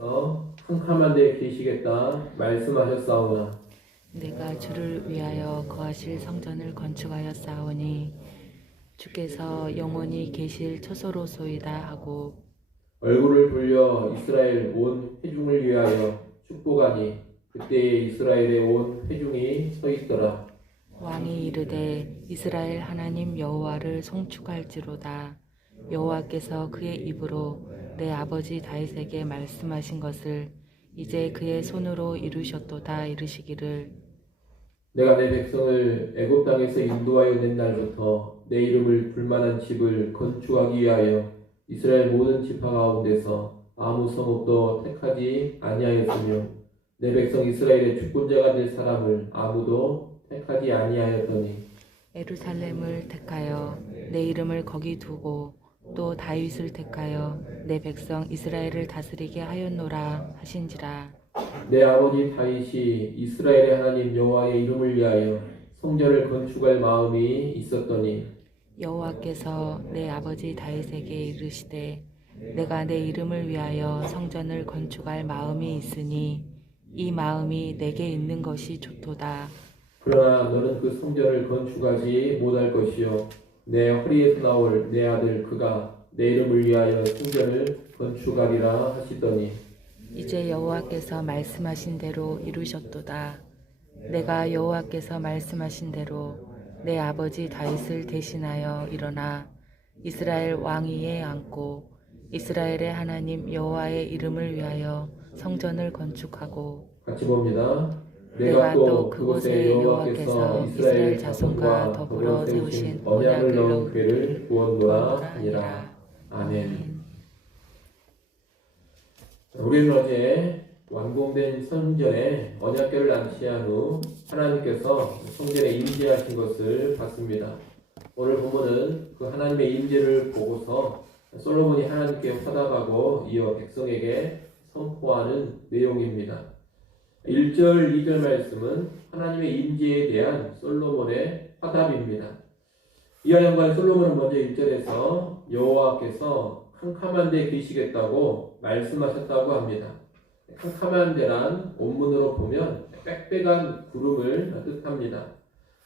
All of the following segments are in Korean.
캄캄한 데 계시겠다 말씀하셨사오나 내가 주를 위하여 거하실 성전을 건축하였사오니 주께서 영원히 계실 처소로소이다 하고 얼굴을 돌려 이스라엘 온 회중을 위하여 축복하니 그때에 이스라엘의 온 회중이 서 있더라. 왕이 이르되 이스라엘 하나님 여호와를 송축할지로다. 여호와께서 그의 입으로 내 아버지 다윗에게 말씀하신 것을 이제 그의 손으로 이루셨도다 이르시기를 내가 내 백성을 애굽 땅에서 인도하여 낸 날부터 내 이름을 불만한 집을 건축하기 위하여 이스라엘 모든 지파 가운데서 아무 성읍도 택하지 아니하였으며 내 백성 이스라엘의 주권자가 될 사람을 아무도 택하지 아니하였더니 예루살렘을 택하여 내 이름을 거기 두고 또 다윗을 택하여 내 백성 이스라엘을 다스리게 하였노라 하신지라. 내 아버지 다윗이 이스라엘의 하나님 여호와의 이름을 위하여 성전을 건축할 마음이 있었더니 여호와께서 내 아버지 다윗에게 이르시되 내가 내 이름을 위하여 성전을 건축할 마음이 있으니 이 마음이 내게 있는 것이 좋도다. 그러나 너는 그 성전을 건축하지 못할 것이요 내 허리에서 나올 내 아들 그가 내 이름을 위하여 성전을 건축하리라 하시더니 이제 여호와께서 말씀하신 대로 이루셨도다. 내가 여호와께서 말씀하신 대로 내 아버지 다윗을 대신하여 일어나 이스라엘 왕위에 앉고 이스라엘의 하나님 여호와의 이름을 위하여 성전을 건축하고 같이 봅니다. 내가 또 그곳에 여호와께서 이스라엘 자손과 더불어 세우신 언약을 넣은 궤를 구원노라 하니라. 아멘. 우리는 어제 완공된 성전에 언약궤를 안치한 후 하나님께서 성전에 임재하신 것을 봤습니다. 오늘 본문은 그 하나님의 임재를 보고서 솔로몬이 하나님께 화답하고 이어 백성에게 선포하는 내용입니다. 1절, 2절 말씀은 하나님의 임재에 대한 솔로몬의 화답입니다. 이와 연관해 솔로몬은 먼저 1절에서 여호와께서 캄캄한 데 계시겠다고 말씀하셨다고 합니다. 캄캄한 데란 원문으로 보면 빽빽한 구름을 뜻합니다.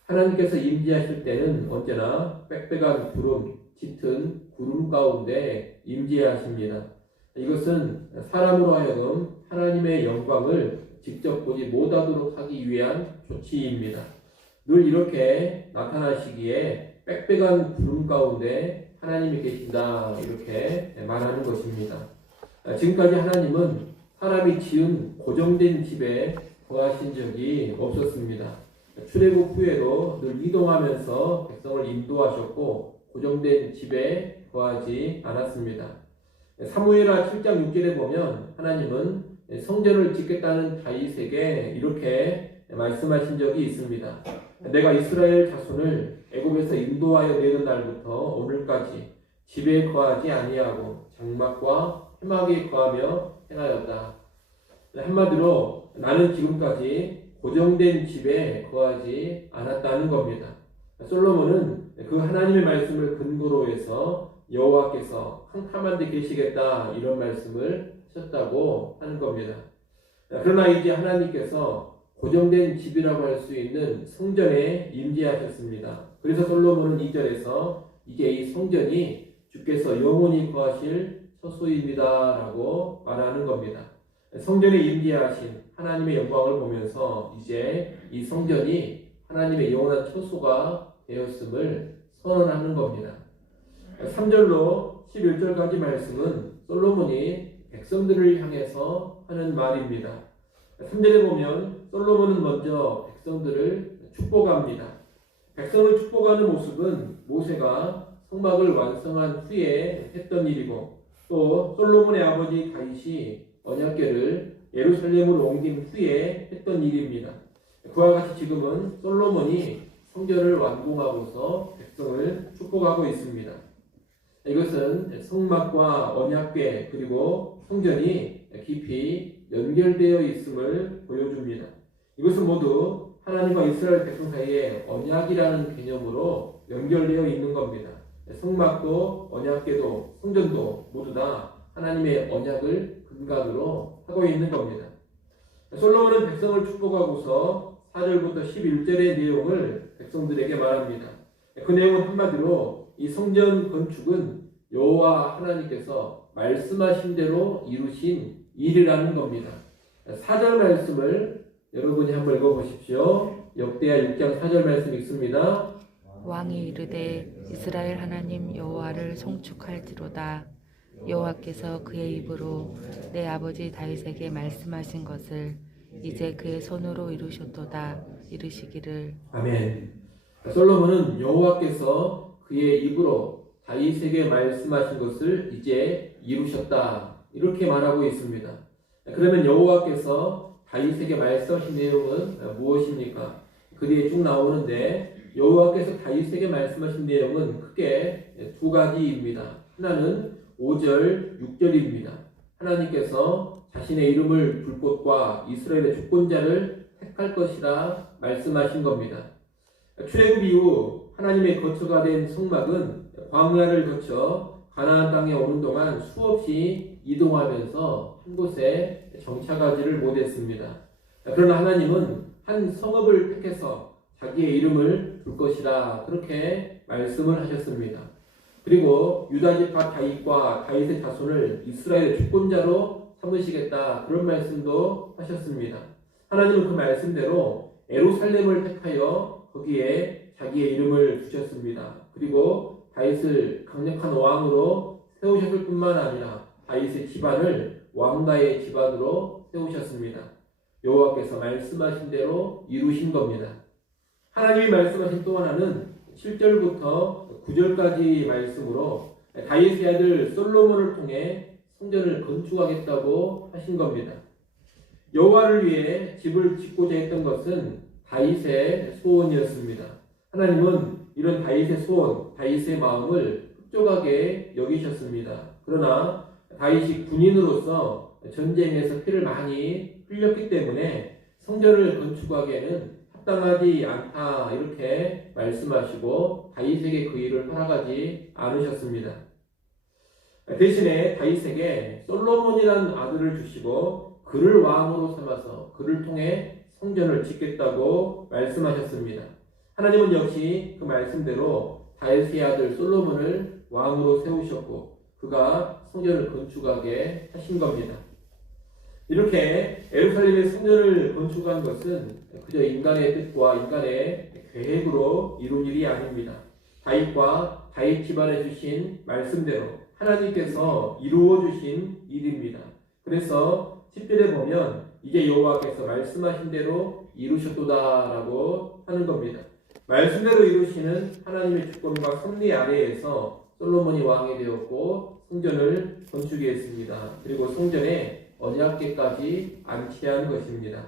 하나님께서 임재하실 때는 언제나 빽빽한 구름, 짙은 구름 가운데 임재하십니다. 이것은 사람으로 하여금 하나님의 영광을 직접 보지 못하도록 하기 위한 조치입니다. 늘 이렇게 나타나시기에 빽빽한 구름 가운데 하나님이 계신다 이렇게 말하는 것입니다. 지금까지 하나님은 사람이 지은 고정된 집에 거하신 적이 없었습니다. 출애굽 후에도 늘 이동하면서 백성을 인도하셨고 고정된 집에 거하지 않았습니다. 사무엘하 7장 6절에 보면 하나님은 성전을 짓겠다는 다윗에게 이렇게 말씀하신 적이 있습니다. 내가 이스라엘 자손을 애굽에서 인도하여 내는 날부터 오늘까지 집에 거하지 아니하고 장막과 회막에 거하며 행하였다. 한마디로 나는 지금까지 고정된 집에 거하지 않았다는 겁니다. 솔로몬은 그 하나님의 말씀을 근거로 해서 여호와께서 캄캄한 데 계시겠다 이런 말씀을 하셨다고 하는 겁니다. 그러나 이제 하나님께서 고정된 집이라고 할 수 있는 성전에 임재하셨습니다. 그래서 솔로몬은 2절에서 이제 이 성전이 주께서 영원히 거하실 처소입니다 라고 말하는 겁니다. 성전에 임재하신 하나님의 영광을 보면서 이제 이 성전이 하나님의 영원한 처소가 되었음을 선언하는 겁니다. 3절로 11절까지 말씀은 솔로몬이 백성들을 향해서 하는 말입니다. 3절에 보면 솔로몬은 먼저 백성들을 축복합니다. 백성을 축복하는 모습은 모세가 성막을 완성한 후에 했던 일이고 또 솔로몬의 아버지 다윗이 언약궤를 예루살렘으로 옮긴 후에 했던 일입니다. 그와 같이 지금은 솔로몬이 성전을 완공하고서 백성을 축복하고 있습니다. 이것은 성막과 언약궤 그리고 성전이 깊이 연결되어 있음을 보여줍니다. 이것은 모두 하나님과 이스라엘 백성 사이에 언약이라는 개념으로 연결되어 있는 겁니다. 성막도 언약궤도 성전도 모두 다 하나님의 언약을 근간으로 하고 있는 겁니다. 솔로몬은 백성을 축복하고서 4절부터 11절의 내용을 백성들에게 말합니다. 그 내용은 한마디로 이 성전 건축은 여호와 하나님께서 말씀하신 대로 이루신 일이라는 겁니다. 4절 말씀을 여러분이 한번 읽어보십시오. 역대하 6장 4절 말씀 읽습니다. 왕이 이르되 이스라엘 하나님 여호와를 송축할지로다. 여호와께서 그의 입으로 내 아버지 다윗에게 말씀하신 것을 이제 그의 손으로 이루셨도다. 이르시기를. 아멘. 솔로몬은 여호와께서 그의 입으로 다윗에게 말씀하신 것을 이제 이루셨다. 이렇게 말하고 있습니다. 그러면 여호와께서 다윗에게 말씀하신 내용은 무엇입니까? 그 뒤에 쭉 나오는데 여호와께서 다윗에게 말씀하신 내용은 크게 두 가지입니다. 하나는 5절, 6절입니다. 하나님께서 자신의 이름을 불꽃과 이스라엘의 주권자를 택할 것이라 말씀하신 겁니다. 출애굽 이후 하나님의 거처가 된 성막은 광야를 거쳐 가나안 땅에 오는 동안 수없이 이동하면서 한 곳에 정착하지를 못했습니다. 그러나 하나님은 한 성읍을 택해서 자기의 이름을 둘 것이라 그렇게 말씀을 하셨습니다. 그리고 유다 지파 다윗과 다윗의 자손을 이스라엘의 주권자로 삼으시겠다 그런 말씀도 하셨습니다. 하나님은 그 말씀대로 예루살렘을 택하여 거기에 자기의 이름을 두셨습니다. 그리고 다윗을 강력한 왕으로 세우셨을 뿐만 아니라 다윗의 집안을 왕가의 집안으로 세우셨습니다. 여호와께서 말씀하신 대로 이루신 겁니다. 하나님이 말씀하신 또 하나는 7절부터 9절까지 말씀으로 다윗의 아들 솔로몬을 통해 성전을 건축하겠다고 하신 겁니다. 여호와를 위해 집을 짓고자 했던 것은 다윗의 소원이었습니다. 하나님은 이런 다윗의 소원, 다윗의 마음을 흡족하게 여기셨습니다. 그러나 다윗이 군인으로서 전쟁에서 피를 많이 흘렸기 때문에 성전을 건축하기에는 합당하지 않다 이렇게 말씀하시고 다윗에게 그 일을 허락하지 않으셨습니다. 대신에 다윗에게 솔로몬이라는 아들을 주시고 그를 왕으로 삼아서 그를 통해 성전을 짓겠다고 말씀하셨습니다. 하나님은 역시 그 말씀대로 다윗의 아들 솔로몬을 왕으로 세우셨고 그가 성전을 건축하게 하신 겁니다. 이렇게 예루살렘의 성전을 건축한 것은 그저 인간의 뜻과 인간의 계획으로 이룬 일이 아닙니다. 다윗과 다윗 집안에 주신 말씀대로 하나님께서 이루어 주신 일입니다. 그래서 10절에 보면 이제 여호와께서 말씀하신 대로 이루셨도다라고 하는 겁니다. 말씀대로 이루시는 하나님의 주권과 섭리 아래에서 솔로몬이 왕이 되었고 성전을 건축했습니다. 그리고 성전에 언약궤까지 안치한 것입니다.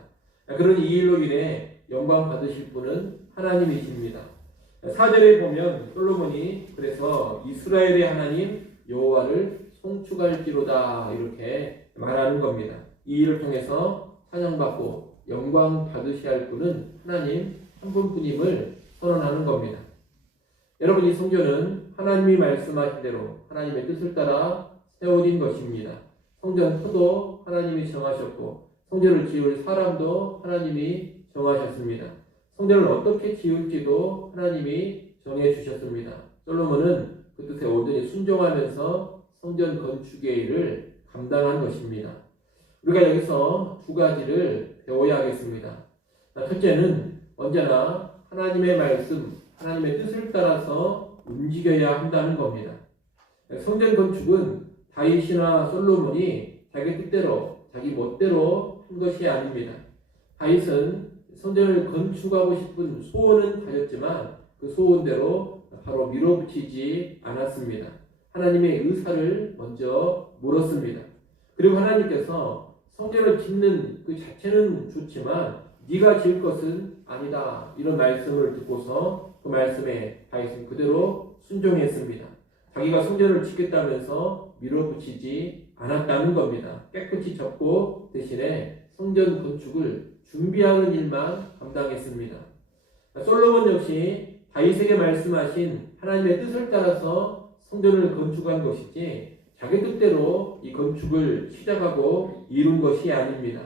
그러니 이 일로 인해 영광 받으실 분은 하나님이십니다. 4절에 보면 솔로몬이 그래서 이스라엘의 하나님 여호와를 송축할지로다 이렇게 말하는 겁니다. 이 일을 통해서 찬양받고 영광 받으셔야 할 분은 하나님 한 분뿐임을 선언하는 겁니다. 여러분, 이 성전은 하나님이 말씀하신 대로 하나님의 뜻을 따라 세워진 것입니다. 성전 터도 하나님이 정하셨고 성전을 지을 사람도 하나님이 정하셨습니다. 성전을 어떻게 지을지도 하나님이 정해주셨습니다. 솔로몬은 그 뜻에 온전히 순종하면서 성전 건축의 일을 감당한 것입니다. 우리가 여기서 두 가지를 배워야 하겠습니다. 첫째는 언제나 하나님의 말씀, 하나님의 뜻을 따라서 움직여야 한다는 겁니다. 성전 건축은 다윗이나 솔로몬이 자기 뜻대로, 자기 멋대로 한 것이 아닙니다. 다윗은 성전을 건축하고 싶은 소원은 가졌지만 그 소원대로 바로 밀어붙이지 않았습니다. 하나님의 의사를 먼저 물었습니다. 그리고 하나님께서 성전을 짓는 그 자체는 좋지만 네가 지을 것은 아니다. 이런 말씀을 듣고서 그 말씀에 다윗은 그대로 순종했습니다. 자기가 성전을 짓겠다면서 밀어붙이지 않았다는 겁니다. 깨끗이 접고 대신에 성전 건축을 준비하는 일만 감당했습니다. 솔로몬 역시 다윗에게 말씀하신 하나님의 뜻을 따라서 성전을 건축한 것이지 자기 뜻대로 이 건축을 시작하고 이룬 것이 아닙니다.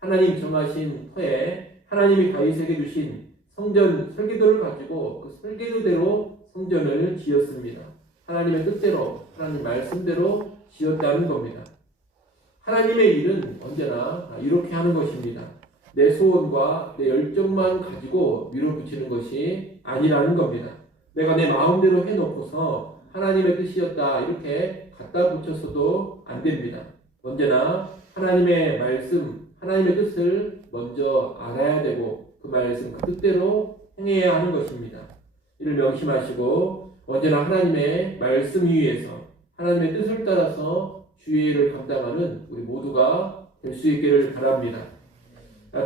하나님 정하신 터에 하나님이 다윗에게 주신 성전 설계도를 가지고 그 설계도대로 성전을 지었습니다. 하나님의 뜻대로, 하나님 말씀대로 지었다는 겁니다. 하나님의 일은 언제나 이렇게 하는 것입니다. 내 소원과 내 열정만 가지고 밀어붙이는 것이 아니라는 겁니다. 내가 내 마음대로 해놓고서 하나님의 뜻이었다 이렇게 갖다 붙였어도 안 됩니다. 언제나 하나님의 말씀, 하나님의 뜻을 먼저 알아야 되고 그 말씀, 그 뜻대로 행해야 하는 것입니다. 이를 명심하시고 언제나 하나님의 말씀 위에서 하나님의 뜻을 따라서 주의 일을 감당하는 우리 모두가 될 수 있기를 바랍니다.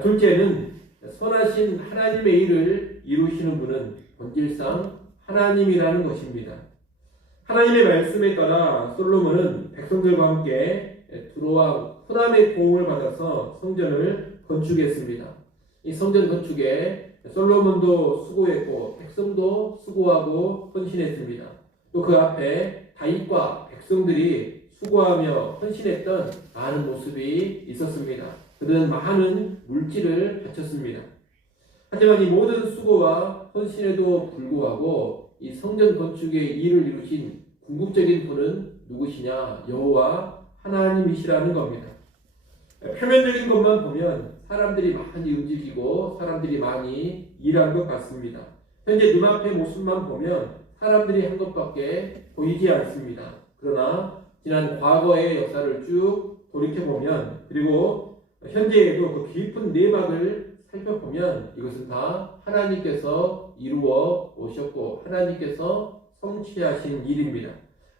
둘째는 선하신 하나님의 일을 이루시는 분은 본질상 하나님이라는 것입니다. 하나님의 말씀에 따라 솔로몬은 백성들과 함께 두로와 후람의 도움을 받아서 성전을 건축했습니다. 이 성전 건축에 솔로몬도 수고했고 백성도 수고하고 헌신했습니다. 또 그 앞에 다윗과 백성들이 수고하며 헌신했던 많은 모습이 있었습니다. 그들은 많은 물질을 바쳤습니다. 하지만 이 모든 수고와 헌신에도 불구하고 이 성전 건축의 일을 이루신 궁극적인 분은 누구시냐? 여호와 하나님이시라는 겁니다. 표면적인 것만 보면 사람들이 많이 움직이고 사람들이 많이 일한 것 같습니다. 현재 눈앞의 모습만 보면 사람들이 한 것밖에 보이지 않습니다. 그러나 지난 과거의 역사를 쭉 돌이켜보면 그리고 현재에도 그 깊은 내막을 살펴보면 이것은 다 하나님께서 이루어 오셨고 하나님께서 성취하신 일입니다.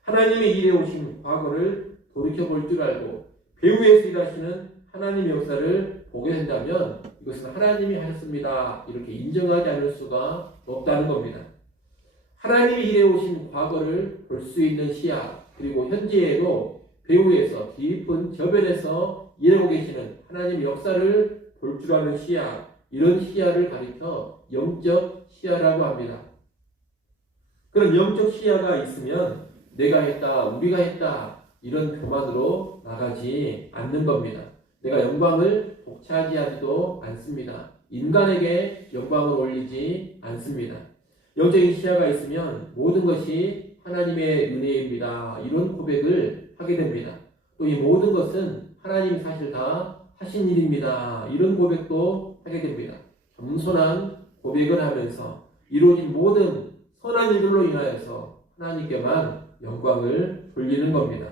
하나님의 일에 오신 과거를 돌이켜볼 줄 알고 배후에서 일하시는 하나님의 역사를 보게 된다면 이것은 하나님이 하셨습니다. 이렇게 인정하지 않을 수가 없다는 겁니다. 하나님이 일해 오신 과거를 볼 수 있는 시야 그리고 현재에도 배후에서 깊은 저변에서 일하고 계시는 하나님의 역사를 볼 줄 아는 시야 이런 시야를 가리켜 영적 시야라고 합니다. 그런 영적 시야가 있으면 내가 했다, 우리가 했다 이런 교만으로 나가지 않는 겁니다. 내가 영광을 독차지하지도 않습니다. 인간에게 영광을 올리지 않습니다. 영적인 시야가 있으면 모든 것이 하나님의 은혜입니다. 이런 고백을 하게 됩니다. 또 이 모든 것은 하나님이 사실 다 하신 일입니다. 이런 고백도 하게 됩니다. 겸손한 고백을 하면서 이루어진 모든 선한 일들로 인하여서 하나님께만 영광을 돌리는 겁니다.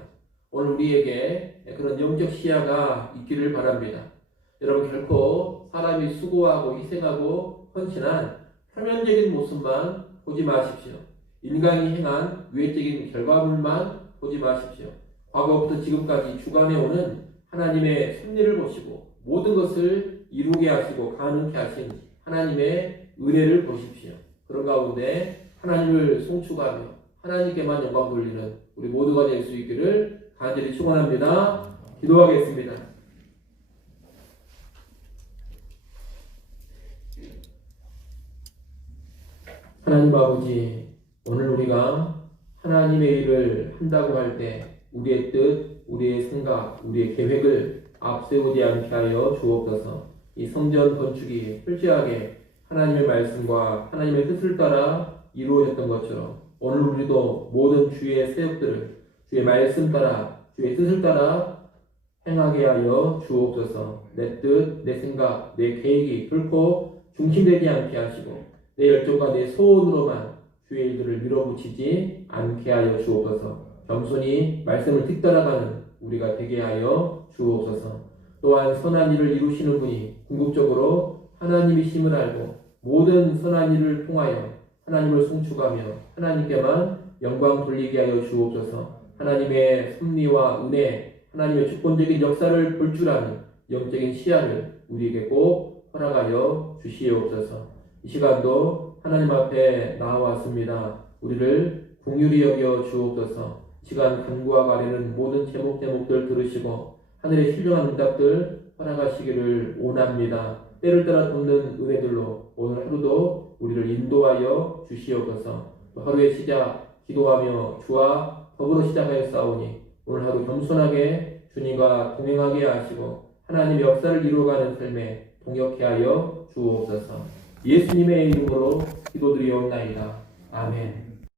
오늘 우리에게 그런 영적 시야가 있기를 바랍니다. 여러분 결코 사람이 수고하고 희생하고 헌신한 표면적인 모습만 보지 마십시오. 인간이 행한 외적인 결과물만 보지 마십시오. 과거부터 지금까지 주관해 오는 하나님의 섭리를 보시고 모든 것을 이루게 하시고 가능케 하신 하나님의 은혜를 보십시오. 그런 가운데 하나님을 송축하며 하나님께만 영광 돌리는 우리 모두가 될 수 있기를 간절히 축원합니다. 기도하겠습니다. 하나님 아버지, 오늘 우리가 하나님의 일을 한다고 할 때 우리의 뜻, 우리의 생각, 우리의 계획을 앞세우지 않게 하여 주옵소서. 이 성전 건축이 철저하게 하나님의 말씀과 하나님의 뜻을 따라 이루어졌던 것처럼 오늘 우리도 모든 주의 세력들을 주의 말씀 따라 주의 뜻을 따라 행하게 하여 주옵소서. 내 뜻, 내 생각, 내 계획이 결코 중심되지 않게 하시고 내 열정과 내 소원으로만 주의 일들을 밀어붙이지 않게 하여 주옵소서. 겸손히 말씀을 뒤따라가는 우리가 되게 하여 주옵소서. 또한 선한 일을 이루시는 분이 궁극적으로 하나님이심을 알고 모든 선한 일을 통하여 하나님을 송축하며 하나님께만 영광 돌리게 하여 주옵소서. 하나님의 섭리와 은혜, 하나님의 주권적인 역사를 볼 줄 아는 영적인 시야를 우리에게 꼭 허락하여 주시옵소서. 이 시간도 하나님 앞에 나와왔습니다. 우리를 긍휼히 여겨 주옵소서. 이 시간 간구와 가리는 모든 제목들 들으시고 하늘의 신령한 응답들 허락하시기를 원합니다. 때를 따라 돕는 은혜들로 오늘 하루도 우리를 인도하여 주시옵소서. 하루의 시작 기도하며 주와 더불어 시작하여 싸우니 오늘 하루 겸손하게 주님과 동행하게 하시고 하나님 역사를 이루어가는 삶에 동역케 하여 주옵소서. 예수님의 이름으로 기도드리옵나이다. 아멘.